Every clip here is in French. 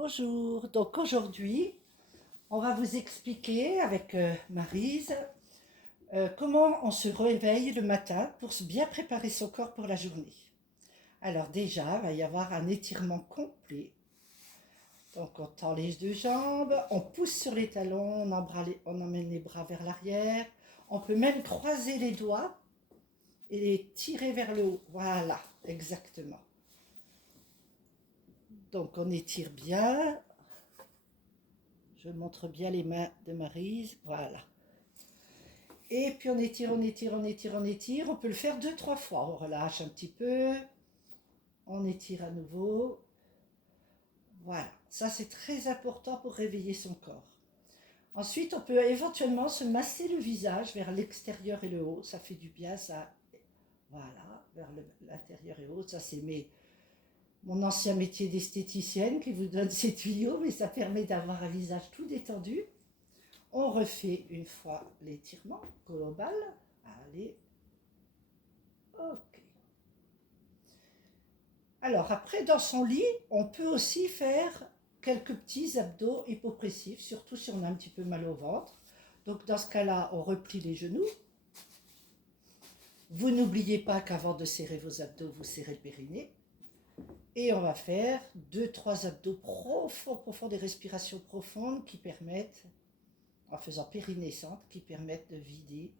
Bonjour, donc aujourd'hui, on va vous expliquer avec Maryse comment on se réveille le matin pour bien préparer son corps pour la journée. Alors déjà, il va y avoir un étirement complet. Donc on tend les deux jambes, on pousse sur les talons, on emmène les bras vers l'arrière. On peut même croiser les doigts et les tirer vers le haut. Voilà, exactement. Donc on étire bien. Je montre bien les mains de Maryse. Voilà. Et puis on étire, on étire, on étire, on étire. On peut le faire deux, trois fois. On relâche un petit peu. On étire à nouveau. Voilà. Ça, c'est très important pour réveiller son corps. Ensuite, on peut éventuellement se masser le visage vers l'extérieur et le haut. Ça fait du bien, ça. Voilà, vers l'intérieur et le haut. Ça, c'est mon ancien métier d'esthéticienne qui vous donne ces tuyaux, mais ça permet d'avoir un visage tout détendu. On refait une fois l'étirement global. Allez, ok. Alors après, dans son lit, on peut aussi faire quelques petits abdos hypopressifs, surtout si on a un petit peu mal au ventre. Donc dans ce cas-là, on replie les genoux. Vous n'oubliez pas qu'avant de serrer vos abdos, vous serrez le périnée. Et on va faire 2-3 abdos profonds, profonds, des respirations profondes qui permettent, en faisant périnécente, qui permettent de vider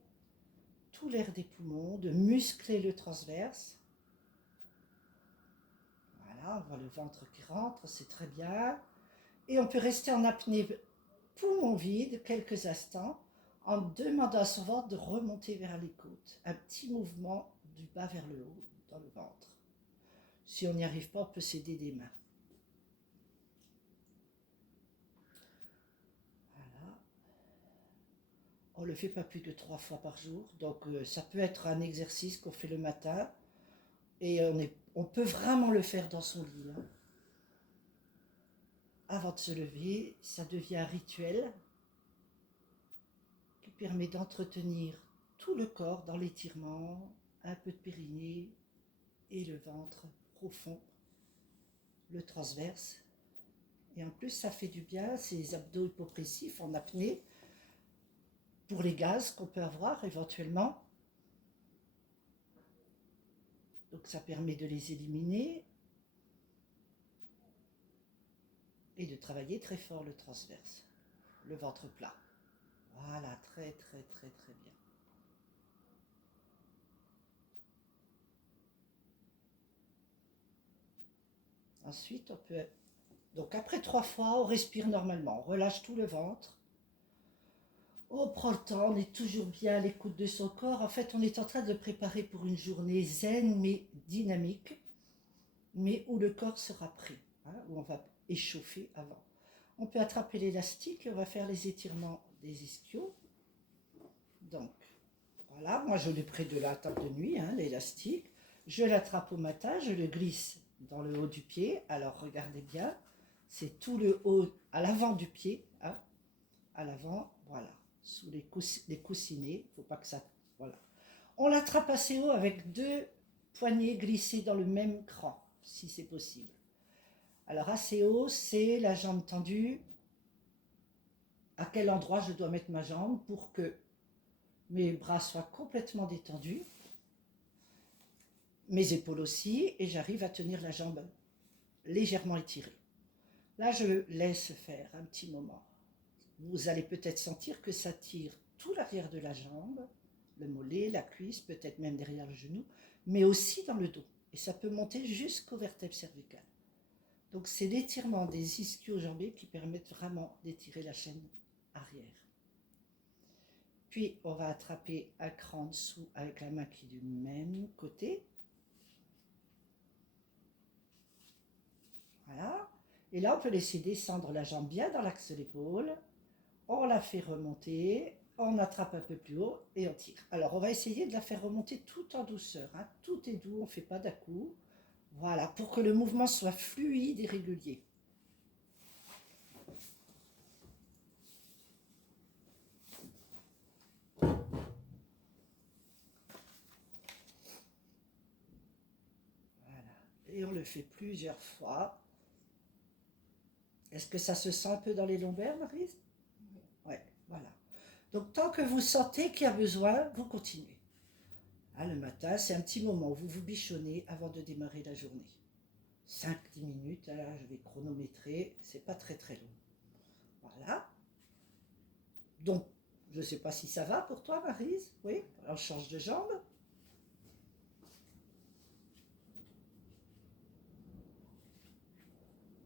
tout l'air des poumons, de muscler le transverse. Voilà, on voit le ventre qui rentre, c'est très bien. Et on peut rester en apnée poumon vide quelques instants en demandant à son ventre de remonter vers les côtes. Un petit mouvement du bas vers le haut dans le ventre. Si on n'y arrive pas, on peut s'aider des mains. Voilà. On ne le fait pas plus de 3 fois par jour. Donc ça peut être un exercice qu'on fait le matin. Et on peut vraiment le faire dans son lit. Hein. Avant de se lever, ça devient un rituel qui permet d'entretenir tout le corps dans l'étirement, un peu de périnée et le ventre profond, le transverse. Et en plus, ça fait du bien, ces abdos hypopressifs en apnée, pour les gaz qu'on peut avoir éventuellement. Donc ça permet de les éliminer et de travailler très fort le transverse, le ventre plat. Voilà, très très très très bien. Ensuite, on peut... Donc après 3 fois, on respire normalement, on relâche tout le ventre. On prend le temps, on est toujours bien à l'écoute de son corps. En fait, on est en train de le préparer pour une journée zen mais dynamique, mais où le corps sera prêt, hein, où on va échauffer avant. On peut attraper l'élastique et on va faire les étirements des ischios. Donc, voilà, moi je l'ai près de la table de nuit, hein, l'élastique. Je l'attrape au matin, je le glisse dans le haut du pied. Alors regardez bien, c'est tout le haut à l'avant du pied, hein, à l'avant, voilà, sous les coussinets. Il ne faut pas que ça... Voilà. On l'attrape assez haut avec 2 poignets glissés dans le même cran, si c'est possible. Alors assez haut, c'est la jambe tendue. À quel endroit je dois mettre ma jambe pour que mes bras soient complètement détendus, mes épaules aussi, et j'arrive à tenir la jambe légèrement étirée. Là, je laisse faire un petit moment. Vous allez peut-être sentir que ça tire tout l'arrière de la jambe, le mollet, la cuisse, peut-être même derrière le genou, mais aussi dans le dos. Et ça peut monter jusqu'aux vertèbres cervicales. Donc c'est l'étirement des ischio-jambiers qui permettent vraiment d'étirer la chaîne arrière. Puis on va attraper un cran en dessous avec la main qui est du même côté. Voilà. Et là, on peut laisser descendre la jambe bien dans l'axe de l'épaule. On la fait remonter, on attrape un peu plus haut et on tire. Alors, on va essayer de la faire remonter tout en douceur. Hein. Tout est doux, on ne fait pas d'à-coups. Voilà, pour que le mouvement soit fluide et régulier. Voilà. Et on le fait plusieurs fois. Est-ce que ça se sent un peu dans les lombaires, Maryse? Ouais, voilà. Donc tant que vous sentez qu'il y a besoin, vous continuez. Ah, le matin, c'est un petit moment où vous vous bichonnez avant de démarrer la journée. 5-10 minutes, là, je vais chronométrer, c'est pas très très long. Voilà. Donc, je ne sais pas si ça va pour toi, Maryse. Oui, on change de jambe.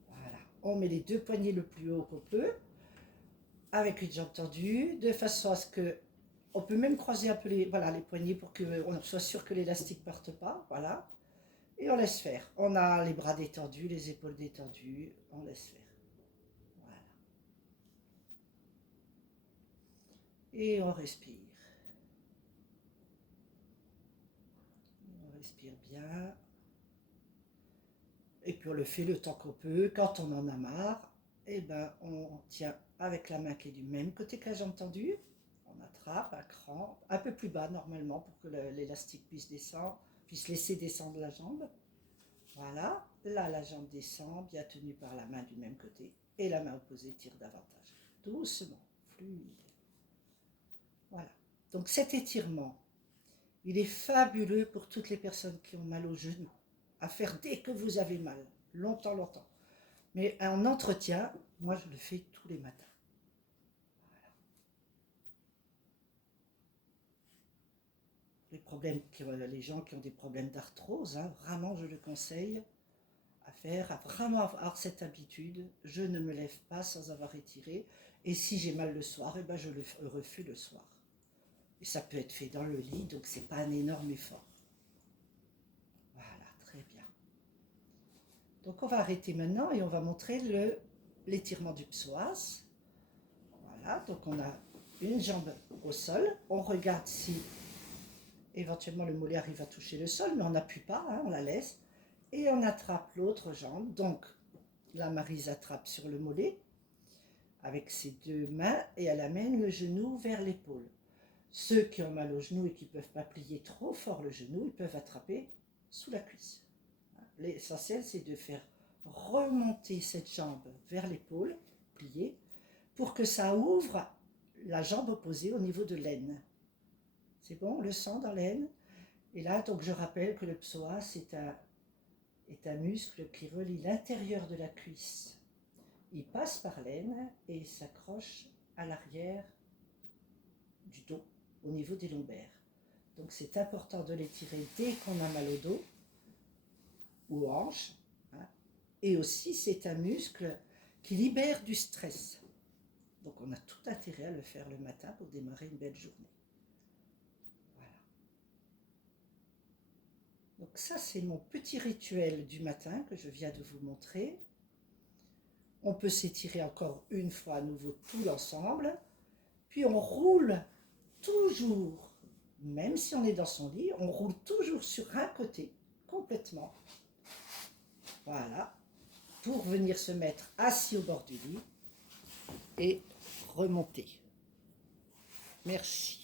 Voilà. On met les deux poignets le plus haut qu'on peut, avec une jambe tendue, de façon à ce que... On peut même croiser un peu les, voilà, les poignets pour qu'on soit sûr que l'élastique ne parte pas. Voilà. Et on laisse faire. On a les bras détendus, les épaules détendues. On laisse faire. Voilà. Et on respire. On respire bien. Et puis on le fait le temps qu'on peut. Quand on en a marre, eh ben, on tient avec la main qui est du même côté que la jambe tendue. On attrape un cran, un peu plus bas normalement pour que l'élastique puisse descendre, puisse laisser descendre la jambe. Voilà, là la jambe descend, bien tenue par la main du même côté. Et la main opposée tire davantage. Doucement, fluide. Voilà. Donc cet étirement, il est fabuleux pour toutes les personnes qui ont mal aux genoux. À faire dès que vous avez mal, longtemps, longtemps. Mais en entretien, moi je le fais tous les matins. Voilà. Les gens qui ont des problèmes d'arthrose, hein, vraiment je le conseille à faire, à vraiment avoir cette habitude. Je ne me lève pas sans avoir étiré. Et si j'ai mal le soir, eh ben je le refais le soir. Et ça peut être fait dans le lit, donc c'est pas un énorme effort. Voilà, très bien. Donc on va arrêter maintenant et on va montrer l'étirement du psoas. Voilà, donc on a une jambe au sol. On regarde si éventuellement le mollet arrive à toucher le sol, mais on n'appuie pas, hein, on la laisse. Et on attrape l'autre jambe. Donc la Maryse attrape sur le mollet avec ses deux mains et elle amène le genou vers l'épaule. Ceux qui ont mal au genou et qui ne peuvent pas plier trop fort le genou, ils peuvent attraper sous la cuisse. L'essentiel, c'est de faire remonter cette jambe vers l'épaule, pliée, pour que ça ouvre la jambe opposée au niveau de l'aine. C'est bon, on le sent dans l'aine. Et là, donc, je rappelle que le psoas est un muscle qui relie l'intérieur de la cuisse. Il passe par l'aine et il s'accroche à l'arrière du dos, au niveau des lombaires. Donc c'est important de l'étirer dès qu'on a mal au dos ou aux hanches. Hein. Et aussi, c'est un muscle qui libère du stress. Donc on a tout intérêt à le faire le matin pour démarrer une belle journée. Voilà. Donc ça, c'est mon petit rituel du matin que je viens de vous montrer. On peut s'étirer encore une fois à nouveau tout l'ensemble. Puis on roule toujours, même si on est dans son lit, on roule toujours sur un côté, complètement. Voilà, pour venir se mettre assis au bord du lit et remonter. Merci.